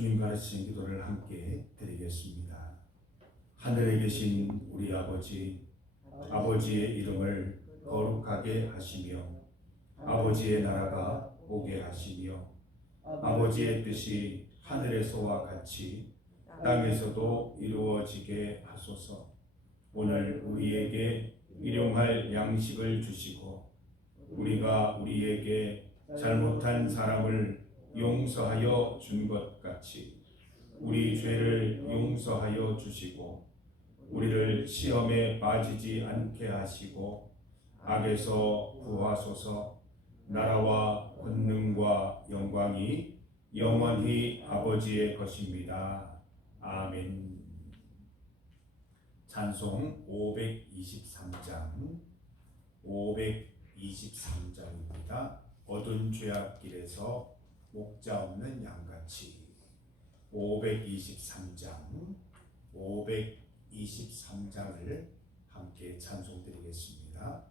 주님 가르치신 기도를 함께 드리겠습니다. 하늘에 계신 우리 아버지, 아버지의 이름을 거룩하게 하시며 아버지의 나라가 오게 하시며 아버지의 뜻이 하늘에서와 같이 땅에서도 이루어지게 하소서. 오늘 우리에게 일용할 양식을 주시고 우리가 우리에게 잘못한 사람을 용서하여 준 것 같이 우리 죄를 용서하여 주시고 우리를 시험에 빠지지 않게 하시고 악에서 구하소서. 나라와 권능과 영광이 영원히 아버지의 것입니다. 아멘. 찬송 523장입니다. 어두운 죄악길에서 목자 없는 양같이. 523장을 함께 찬송드리겠습니다.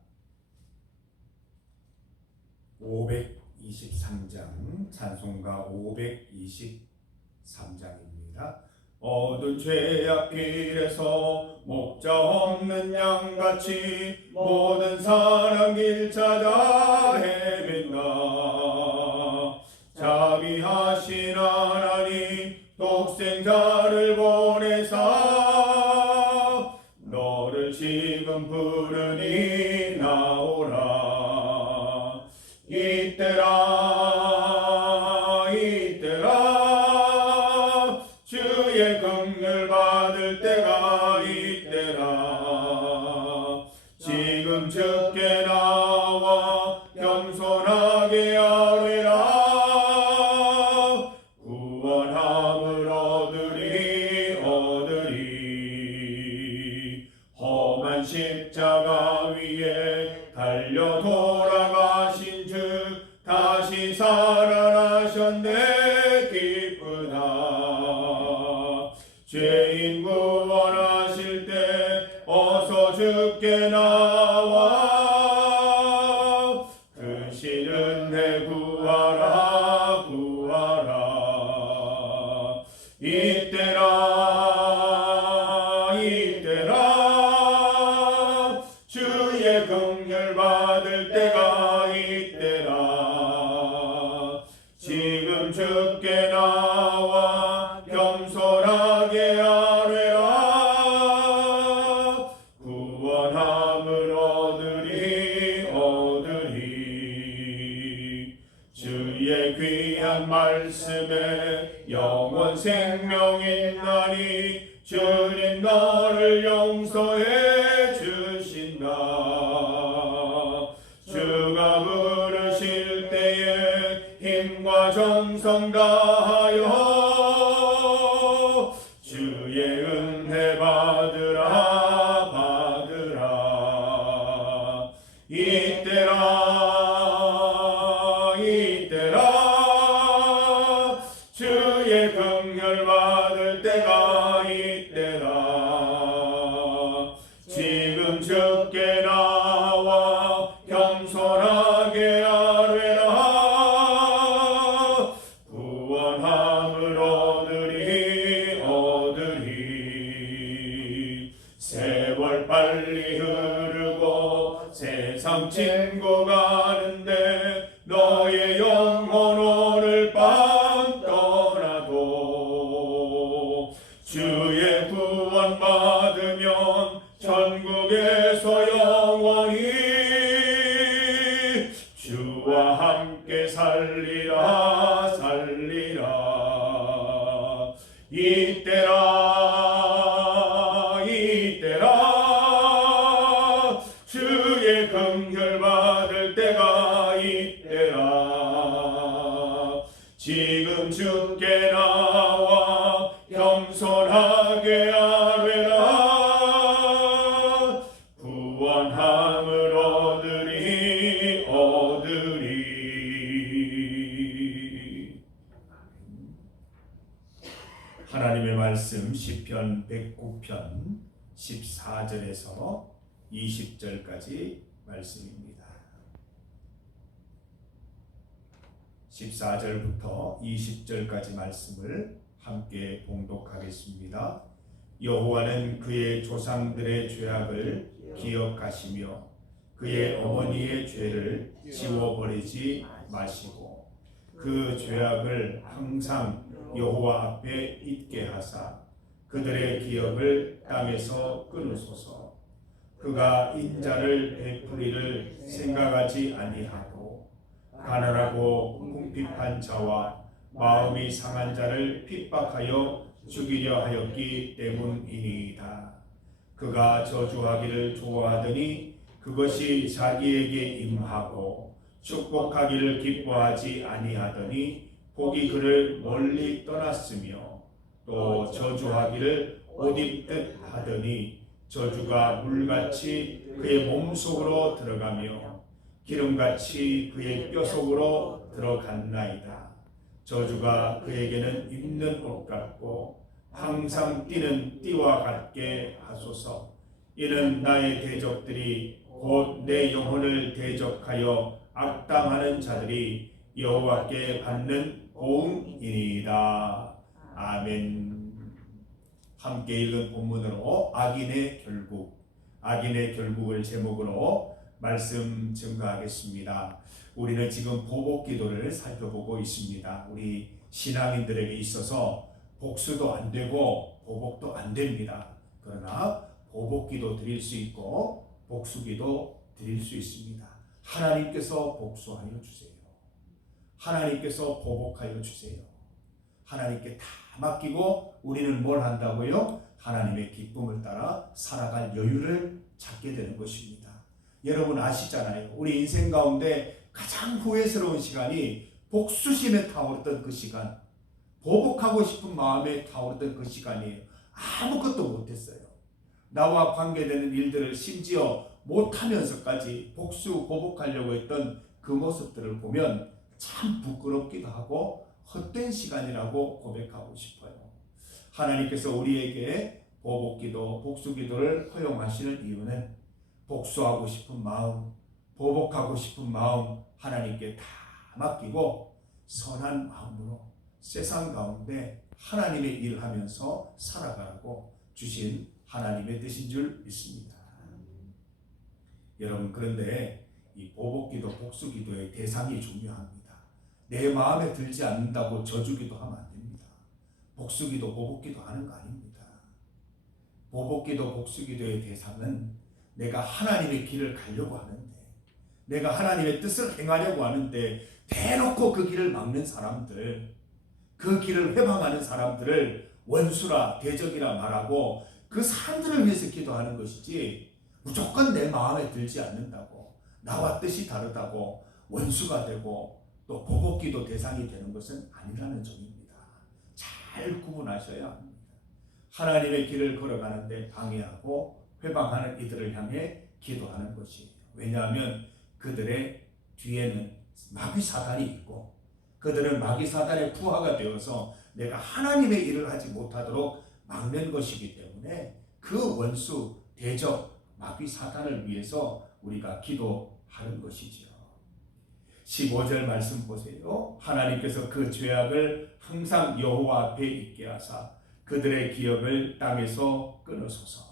523장 찬송가 523장입니다. 어두운 죄악길에서 목자 없는 양같이 모든 사람 길 찾아 헤맨다. 자비하신 하나님 독생자를 보내사 너를 지금 부르니 나오라. 이때라 주의 긍휼 받을 때가 이때라. 지금 주께 나와 겸손하게 아뢰라. 구원함을 얻으리. 험한 십자가 위에 달려 돌아가신 주 다시 살아나셨네. 기쁘다. 죄인 구원하실 때 어서 주께 나와 크신 은혜 구하라. 이때라 주의 긍휼 받을 때가 이때라. 지금 주께 나와 겸손하게 아뢰라. 구원함을 얻으리. 주의 귀한 말씀에 영원 생명이 있나니 주님 너를 용서해 주신다. 주가 부르실 때에 힘과 정성 다하여 주의 은혜 받으라. 이때라 주의 긍휼 받을 때가 이때라. 지금 주께 나와 겸손하게 아뢰라. 구원함을 얻으리. 세월 빨리 흐르고 세상 친구 가는데 너의 영혼 오늘 밤 떠나도 주의 구원 받으면 천국에서 영원히 주와 함께 살리라. 이때라 주의 긍휼 받을 때가 이때라. 지금 주께 나와 겸손하게 아뢰라. 구원함을 얻으리. 하나님의 말씀 시편 109편 14절에서 20절까지 말씀입니다. 14절부터 20절까지 말씀을 함께 봉독하겠습니다. 여호와는 그의 조상들의 죄악을 기억하시며 그의 어머니의 죄를 지워버리지 마시고 그 죄악을 항상 여호와 앞에 있게 하사 그들의 기억을 땅에서 끊으소서. 그가 인자를 베풀이를 생각하지 아니하고 가난하고 궁핍한 자와 마음이 상한 자를 핍박하여 죽이려 하였기 때문이니이다. 그가 저주하기를 좋아하더니 그것이 자기에게 임하고 축복하기를 기뻐하지 아니하더니 복이 그를 멀리 떠났으며 또 저주하기를 옷 입듯 하더니 저주가 물같이 그의 몸속으로 들어가며 기름같이 그의 뼈속으로 들어갔나이다. 저주가 그에게는 입는 옷 같고 항상 뛰는 띠와 같게 하소서. 이는 나의 대적들이 곧 내 영혼을 대적하여 악담하는 자들이 여호와께 받는 보응이니이다. 아멘. 함께 읽은 본문으로 악인의 결국을 제목으로 말씀 증거하겠습니다. 우리는 지금 보복기도를 살펴보고 있습니다. 우리 신앙인들에게 있어서 복수도 안 되고 보복도 안 됩니다. 그러나 보복기도 드릴 수 있고 복수기도 드릴 수 있습니다. 하나님께서 복수하여 주세요. 하나님께서 보복하여 주세요. 하나님께 다 맡기고 우리는 뭘 한다고요? 하나님의 기쁨을 따라 살아갈 여유를 찾게 되는 것입니다. 여러분 아시잖아요. 우리 인생 가운데 가장 후회스러운 시간이 복수심에 타오르던 그 시간, 보복하고 싶은 마음에 타오르던 그 시간이에요. 아무것도 못했어요. 나와 관계되는 일들을 심지어 못하면서까지 보복하려고 했던 그 모습들을 보면 참 부끄럽기도 하고 헛된 시간이라고 고백하고 싶어요. 하나님께서 우리에게 보복기도, 복수기도를 허용하시는 이유는 복수하고 싶은 마음, 보복하고 싶은 마음 하나님께 다 맡기고 선한 마음으로 세상 가운데 하나님의 일을 하면서 살아가라고 주신 하나님의 뜻인 줄 믿습니다. 여러분, 그런데 이 보복기도, 복수기도의 대상이 중요합니다. 내 마음에 들지 않는다고 저주기도 하면 안 됩니다. 복수기도, 보복기도 하는 거 아닙니다. 보복기도, 복수기도의 대상은 내가 하나님의 길을 가려고 하는데, 내가 하나님의 뜻을 행하려고 하는데 대놓고 그 길을 막는 사람들, 그 길을 회방하는 사람들을 원수라, 대적이라 말하고 그 사람들을 위해서 기도하는 것이지, 무조건 내 마음에 들지 않는다고, 나와 뜻이 다르다고 원수가 되고 또 보복기도 대상이 되는 것은 아니라는 점입니다. 잘 구분하셔야 합니다. 하나님의 길을 걸어가는데 방해하고 회방하는 이들을 향해 기도하는 것이에요. 왜냐하면 그들의 뒤에는 마귀 사단이 있고 그들은 마귀 사단의 부하가 되어서 내가 하나님의 일을 하지 못하도록 막는 것이기 때문에 그 원수, 대적, 마귀 사단을 위해서 우리가 기도하는 것이죠. 15절 말씀 보세요. 하나님께서 그 죄악을 항상 여호와 앞에 있게 하사 그들의 기억을 땅에서 끊으소서.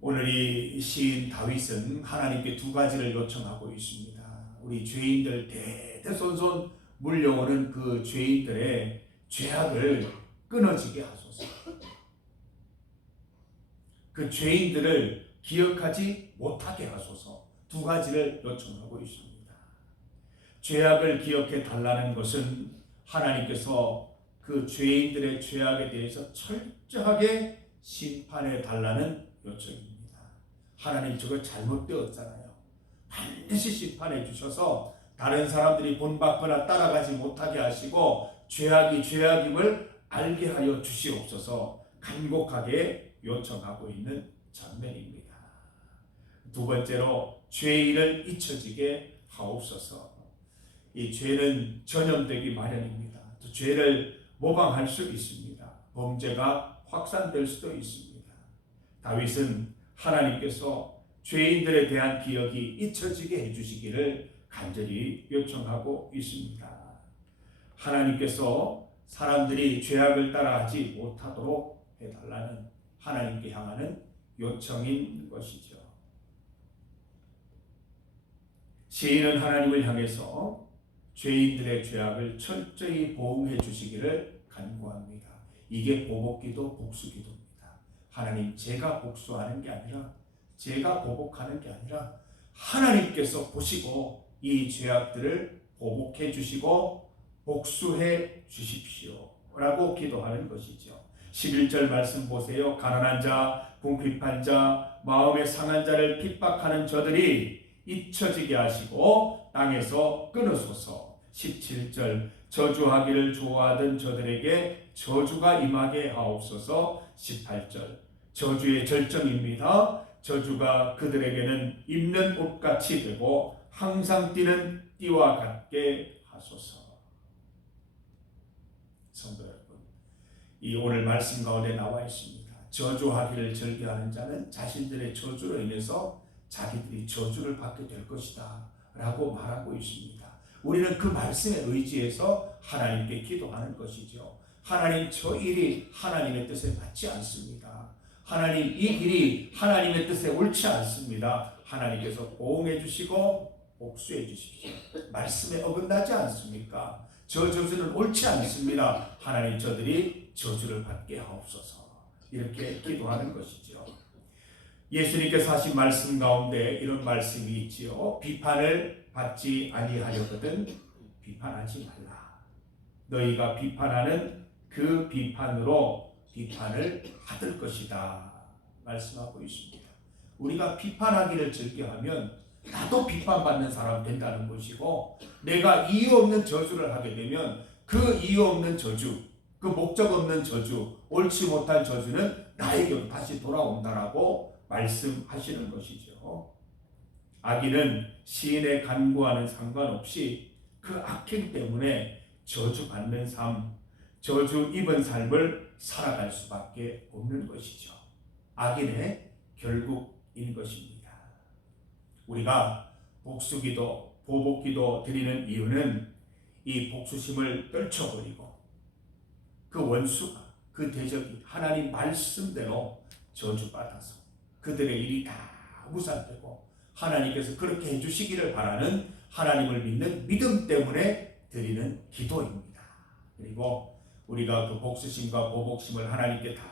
오늘 이 시인 다윗은 하나님께 두 가지를 요청하고 있습니다. 우리 죄인들 대대손손 물려오는 그 죄인들의 죄악을 끊어지게 하소서. 그 죄인들을 기억하지 못하게 하소서. 두 가지를 요청하고 있습니다. 죄악을 기억해 달라는 것은 하나님께서 그 죄인들의 죄악에 대해서 철저하게 심판해 달라는 요청입니다. 하나님 저거 잘못되었잖아요. 반드시 심판해 주셔서 다른 사람들이 본받거나 따라가지 못하게 하시고 죄악이 죄악임을 알게 하여 주시옵소서 간곡하게 요청하고 있는 장면입니다. 두 번째로 죄인을 잊혀지게 하옵소서. 이 죄는 전염되기 마련입니다. 또 죄를 모방할 수 있습니다. 범죄가 확산될 수도 있습니다. 다윗은 하나님께서 죄인들에 대한 기억이 잊혀지게 해주시기를 간절히 요청하고 있습니다. 하나님께서 사람들이 죄악을 따라하지 못하도록 해달라는 하나님께 향하는 요청인 것이죠. 시인은 하나님을 향해서 죄인들의 죄악을 철저히 보응해 주시기를 간구합니다. 이게 보복기도 복수기도입니다. 하나님, 제가 복수하는 게 아니라, 제가 보복하는 게 아니라 하나님께서 보시고 이 죄악들을 보복해 주시고 복수해 주십시오 라고 기도하는 것이죠. 11절 말씀 보세요. 가난한 자, 궁핍한 자, 마음에 상한 자를 핍박하는 저들이 잊혀지게 하시고 땅에서 끊으소서. 17절 저주하기를 좋아하던 저들에게 저주가 임하게 하옵소서. 18절 저주의 절정입니다. 저주가 그들에게는 입는 옷같이 되고 항상 뛰는 띠와 같게 하소서. 성도 여러분, 이 오늘 말씀 가운데 나와 있습니다. 저주하기를 즐겨하는 자는 자신들의 저주로 인해서 자기들이 저주를 받게 될 것이다 라고 말하고 있습니다. 우리는 그 말씀에 의지해서 하나님께 기도하는 것이죠. 하나님, 저 일이 하나님의 뜻에 맞지 않습니다. 하나님, 이 일이 하나님의 뜻에 옳지 않습니다. 하나님께서 보응해 주시고 복수해 주십시오. 말씀에 어긋나지 않습니까? 저 저주는 옳지 않습니다. 하나님, 저들이 저주를 받게 하옵소서. 이렇게 기도하는 것이죠. 예수님께서 하신 말씀 가운데 이런 말씀이 있지요. 비판을 받지 아니하려거든 비판하지 말라. 너희가 비판하는 그 비판으로 비판을 받을 것이다 말씀하고 있습니다. 우리가 비판하기를 즐겨하면 나도 비판받는 사람 된다는 것이고, 내가 이유 없는 저주를 하게 되면 그 이유 없는 저주, 그 목적 없는 저주, 옳지 못한 저주는 나에게로 다시 돌아온다라고 말씀하시는 것이죠. 악인은 시인의 간구와는 상관없이 그 악행 때문에 저주받는 삶, 저주 입은 삶을 살아갈 수밖에 없는 것이죠. 악인의 결국인 것입니다. 우리가 복수기도, 보복기도 드리는 이유는 이 복수심을 떨쳐버리고 그 원수가, 그 대적이 하나님 말씀대로 저주받아서 그들의 일이 다 무산되고 하나님께서 그렇게 해주시기를 바라는 하나님을 믿는 믿음 때문에 드리는 기도입니다. 그리고 우리가 그 복수심과 보복심을 하나님께 다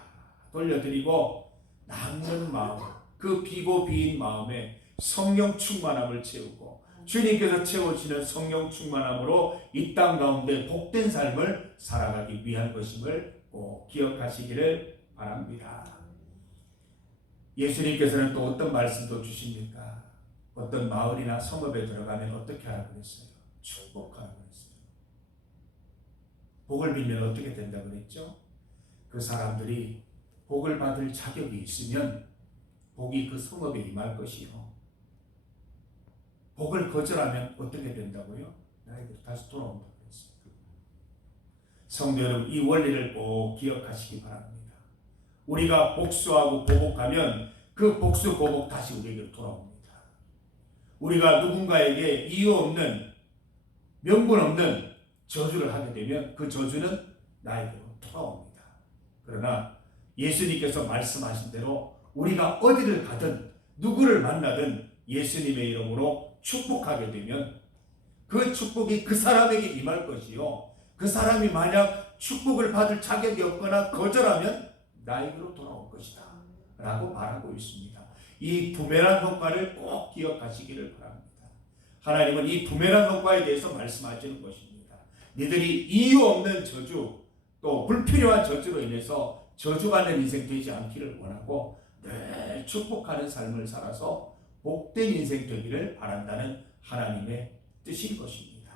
돌려드리고 남는 마음, 그 비고 비인 마음에 성령 충만함을 채우고 주님께서 채워주시는 성령 충만함으로 이 땅 가운데 복된 삶을 살아가기 위한 것임을 꼭 기억하시기를 바랍니다. 예수님께서는 또 어떤 말씀도 주십니까? 어떤 마을이나 성읍에 들어가면 어떻게 하라고 그랬어요? 축복하라고 그랬어요. 복을 빌면 어떻게 된다고 그랬죠? 그 사람들이 복을 받을 자격이 있으면 복이 그 성읍에 임할 것이요. 복을 거절하면 어떻게 된다고요? 나에게 다시 돌아온다고 그랬어요. 성도 여러분, 이 원리를 꼭 기억하시기 바랍니다. 우리가 복수하고 보복하면 그 복수 보복 다시 우리에게 돌아옵니다. 우리가 누군가에게 이유 없는, 명분 없는 저주를 하게 되면 그 저주는 나에게로 돌아옵니다. 그러나 예수님께서 말씀하신 대로 우리가 어디를 가든 누구를 만나든 예수님의 이름으로 축복하게 되면 그 축복이 그 사람에게 임할 것이요, 그 사람이 만약 축복을 받을 자격이 없거나 거절하면 나에게로 돌아올 것이다 라고 말하고 있습니다. 이 부메랑 효과를 꼭 기억하시기를 바랍니다. 하나님은 이 부메랑 효과에 대해서 말씀하시는 것입니다. 니들이 이유 없는 저주, 또 불필요한 저주로 인해서 저주받는 인생 되지 않기를 원하고 늘 축복하는 삶을 살아서 복된 인생 되기를 바란다는 하나님의 뜻인 것입니다.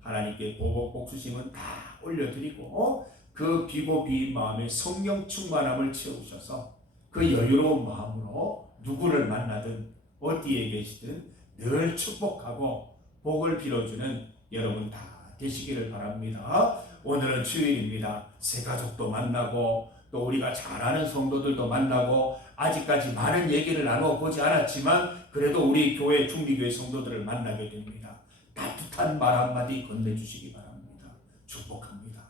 하나님께 보복 복수심은 다 올려드리고 그 비고 비인 마음에 성령 충만함을 채우셔서 그 여유로운 마음으로 누구를 만나든 어디에 계시든 늘 축복하고 복을 빌어주는 여러분 다 되시기를 바랍니다. 오늘은 주일입니다. 새 가족도 만나고 또 우리가 잘 아는 성도들도 만나고 아직까지 많은 얘기를 나눠보지 않았지만 그래도 우리 교회 중리교회 성도들을 만나게 됩니다. 따뜻한 말 한마디 건네주시기 바랍니다. 축복합니다.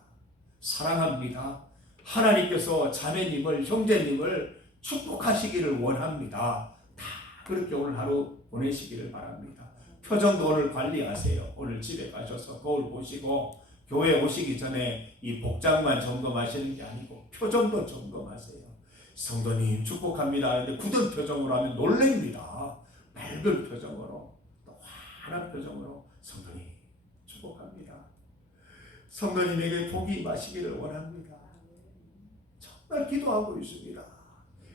사랑합니다. 하나님께서 자매님을, 형제님을 축복하시기를 원합니다. 다 그렇게 오늘 하루 보내시기를 바랍니다. 표정도 오늘 관리하세요. 오늘 집에 가셔서 거울 보시고 교회 오시기 전에 이 복장만 점검하시는 게 아니고 표정도 점검하세요. 성도님 축복합니다 하는데 굳은 표정으로 하면 놀랍니다. 맑은 표정으로, 또 환한 표정으로 성도님 축복합니다. 성도님에게 복이 임하시기를 원합니다. 정말 기도하고 있습니다.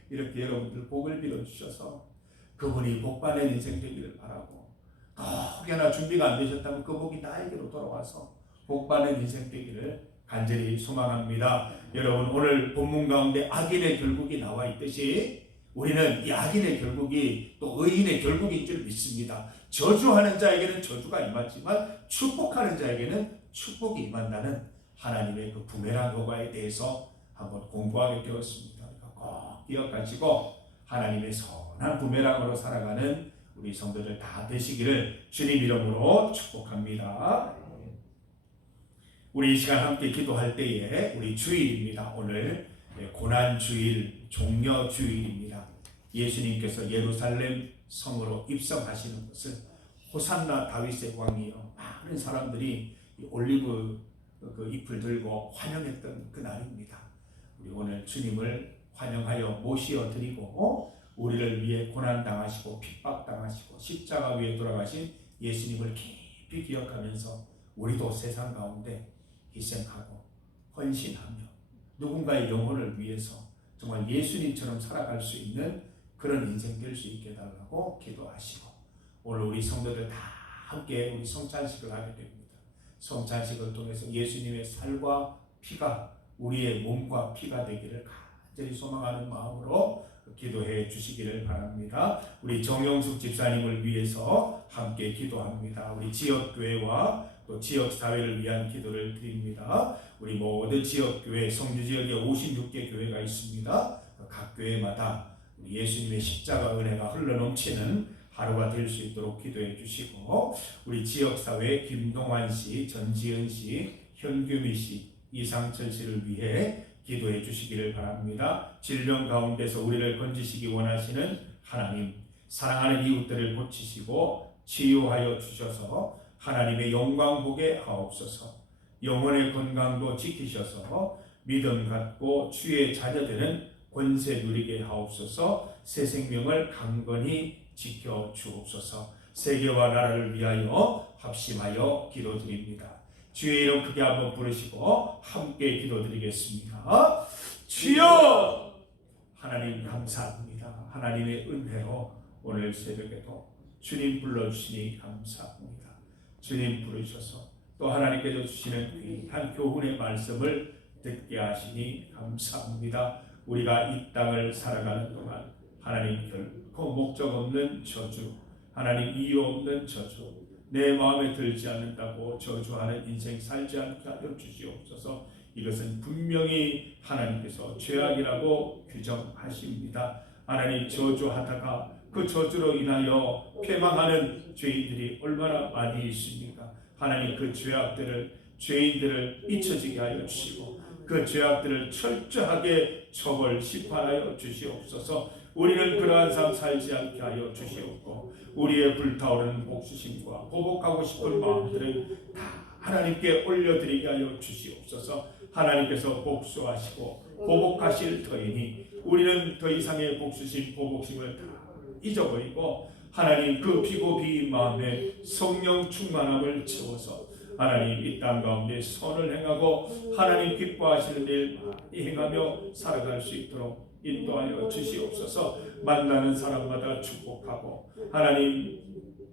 이렇게 여러분들 복을 빌어주셔서 그분이 복받는 인생 되기를 바라고, 또 혹여나 준비가 안 되셨다면 그 복이 나에게로 돌아와서 복받는 인생 되기를 간절히 소망합니다. 여러분, 오늘 본문 가운데 악인의 결국이 나와 있듯이 우리는 이 악인의 결국이 또 의인의 결국인 줄 믿습니다. 저주하는 자에게는 저주가 임하지만 축복하는 자에게는 축복이 임한다는 하나님의 그 부메랑 효과에 대해서 한번 공부하게 되었습니다. 꼭 기억하시고 하나님의 선한 부메랑으로 살아가는 우리 성도들 다 되시기를 주님 이름으로 축복합니다. 우리 이 시간 함께 기도할 때에 우리 주일입니다. 오늘 고난주일, 종려주일입니다. 예수님께서 예루살렘 성으로 입성하시는 것을 호산나 다윗의 왕이여 많은 사람들이 올리브 그 잎을 들고 환영했던 그 날입니다. 우리 오늘 주님을 환영하여 모시어 드리고 우리를 위해 고난당하시고 핍박당하시고 십자가 위에 돌아가신 예수님을 깊이 기억하면서 우리도 세상 가운데 희생하고 헌신하며 누군가의 영혼을 위해서 정말 예수님처럼 살아갈 수 있는 그런 인생 될 수 있게 해달라고 기도하시고, 오늘 우리 성도들 다 함께 우리 성찬식을 하게 됩니다. 성찬식을 통해서 예수님의 살과 피가 우리의 몸과 피가 되기를 간절히 소망하는 마음으로 기도해 주시기를 바랍니다. 우리 정영숙 집사님을 위해서 함께 기도합니다. 우리 지역교회와 또 지역사회를 위한 기도를 드립니다. 우리 모든 지역교회, 성주지역에 56개 교회가 있습니다. 각 교회마다 예수님의 십자가 은혜가 흘러넘치는 하루가 될 수 있도록 기도해 주시고, 우리 지역사회 김동환 씨, 전지은 씨, 현규미 씨, 이상철 씨를 위해 기도해 주시기를 바랍니다. 질병 가운데서 우리를 건지시기 원하시는 하나님, 사랑하는 이웃들을 고치시고 치유하여 주셔서 하나님의 영광 보게 하옵소서. 영혼의 건강도 지키셔서 믿음 갖고 주의 자녀되는 권세 누리게 하옵소서. 새 생명을 강건히 지켜 주옵소서. 세계와 나라를 위하여 합심하여 기도드립니다. 주의 이름 크게 한번 부르시고 함께 기도드리겠습니다. 주여! 하나님 감사합니다. 하나님의 은혜로 오늘 새벽에도 주님 불러주시니 감사합니다. 주님 부르셔서 또 하나님께서 주시는 귀한 교훈의 말씀을 듣게 하시니 감사합니다. 우리가 이 땅을 살아가는 동안 하나님 결코 목적 없는 저주, 하나님 이유 없는 저주, 내 마음에 들지 않는다고 저주하는 인생 살지 않게 하여 주시옵소서. 이것은 분명히 하나님께서 죄악이라고 규정하십니다. 하나님, 저주하다가 그 저주로 인하여 패망하는 죄인들이 얼마나 많이 있습니까? 하나님, 그 죄인들을 잊혀지게 하여 주시고 그 죄악들을 철저하게 처벌 심판하여 주시옵소서. 우리는 그러한 삶 살지 않게 하여 주시옵고, 우리의 불타오르는 복수심과 보복하고 싶은 마음들을 다 하나님께 올려드리게 하여 주시옵소서. 하나님께서 복수하시고 보복하실 터이니 우리는 더 이상의 복수심, 보복심을 다 잊어버리고 하나님, 그 비고 비인 마음에 성령 충만함을 채워서 하나님 이 땅 가운데 선을 행하고 하나님 기뻐하시는 일 많이 행하며 살아갈 수 있도록 인도하여 주시옵소서. 만나는 사람마다 축복하고 하나님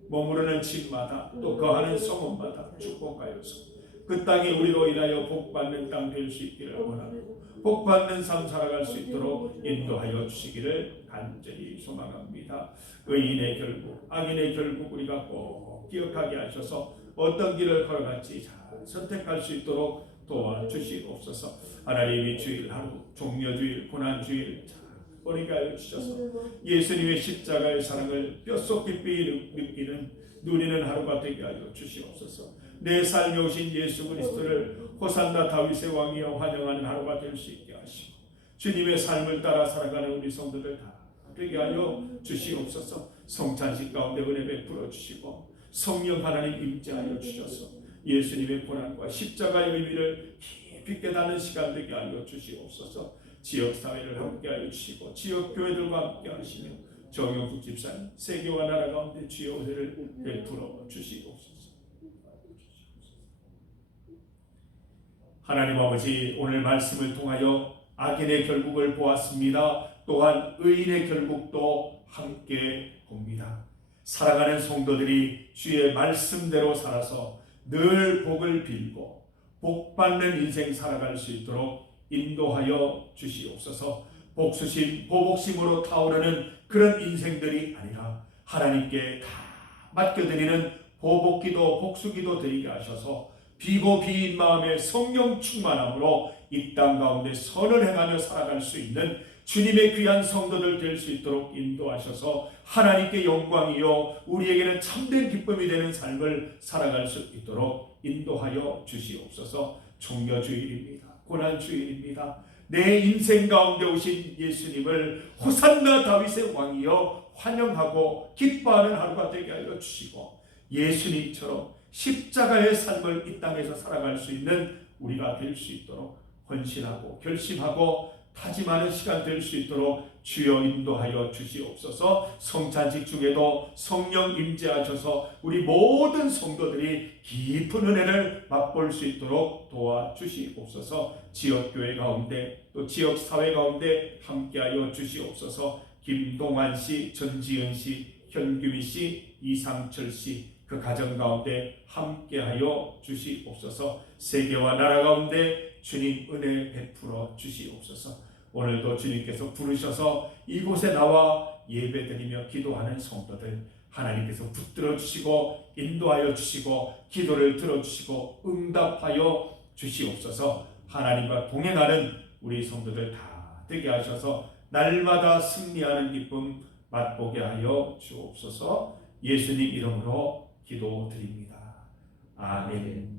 머무르는 집마다 또 거하는 성읍마다 축복하여서 그 땅이 우리로 인하여 복받는 땅 될 수 있기를 원하고 복받는 삶 살아갈 수 있도록 인도하여 주시기를 간절히 소망합니다. 의인의 결국, 악인의 결국 우리가 꼭 기억하게 하셔서 어떤 길을 걸어갈지 잘 선택할 수 있도록 도와주시옵소서. 하나님이 주일 하루, 종려주일, 고난주일 잘 보내게 하여 주셔서 예수님의 십자가의 사랑을 뼛속 깊이 느끼는 누리는 하루가 되게 하여 주시옵소서. 내 삶에 오신 예수 그리스도를 호산나 다윗의 왕이여 환영하는 하루가 될 수 있게 하시고 주님의 삶을 따라 살아가는 우리 성도들 다 되게 하여 주시옵소서. 성찬식 가운데 은혜 베풀어 주시고 성령 하나님 임재하여 주셔서 예수님의 고난과 십자가의 의미를 깊이 깨닫는 시간 되게 하여 주시옵소서. 지역사회를 함께하여 주시고 지역교회들과 함께 하시며 정영숙 집사님 세계와 나라 가운데 주의 은혜를 베풀어 주시옵소서. 하나님 아버지, 오늘 말씀을 통하여 악인의 결국을 보았습니다. 또한 의인의 결국도 함께 봅니다. 살아가는 성도들이 주의 말씀대로 살아서 늘 복을 빌고 복받는 인생 살아갈 수 있도록 인도하여 주시옵소서. 복수심, 보복심으로 타오르는 그런 인생들이 아니라 하나님께 다 맡겨드리는 보복기도 복수기도 드리게 하셔서 비고 비인 마음에 성령 충만함으로 이 땅 가운데 선을 행하며 살아갈 수 있는 주님의 귀한 성도들 될 수 있도록 인도하셔서 하나님께 영광이요 우리에게는 참된 기쁨이 되는 삶을 살아갈 수 있도록 인도하여 주시옵소서. 종려주일입니다. 고난주일입니다. 내 인생 가운데 오신 예수님을 호산나 다윗의 왕이여 환영하고 기뻐하는 하루가 되게 하여 주시고 예수님처럼 십자가의 삶을 이 땅에서 살아갈 수 있는 우리가 될 수 있도록 헌신하고 결심하고 다짐하는 시간 될 수 있도록 주여 인도하여 주시옵소서. 성찬식 중에도 성령 임재하셔서 우리 모든 성도들이 깊은 은혜를 맛볼 수 있도록 도와주시옵소서. 지역교회 가운데 또 지역사회 가운데 함께하여 주시옵소서. 김동환 씨, 전지은 씨, 현규미 씨, 이상철 씨 그 가정 가운데 함께하여 주시옵소서. 세계와 나라 가운데 주님 은혜 베풀어 주시옵소서. 오늘도 주님께서 부르셔서 이곳에 나와 예배드리며 기도하는 성도들 하나님께서 붙들어 주시고 인도하여 주시고 기도를 들어주시고 응답하여 주시옵소서. 하나님과 동행하는 우리 성도들 다 되게 하셔서 날마다 승리하는 기쁨 맛보게 하여 주옵소서. 예수님 이름으로 기도드립니다. 아멘.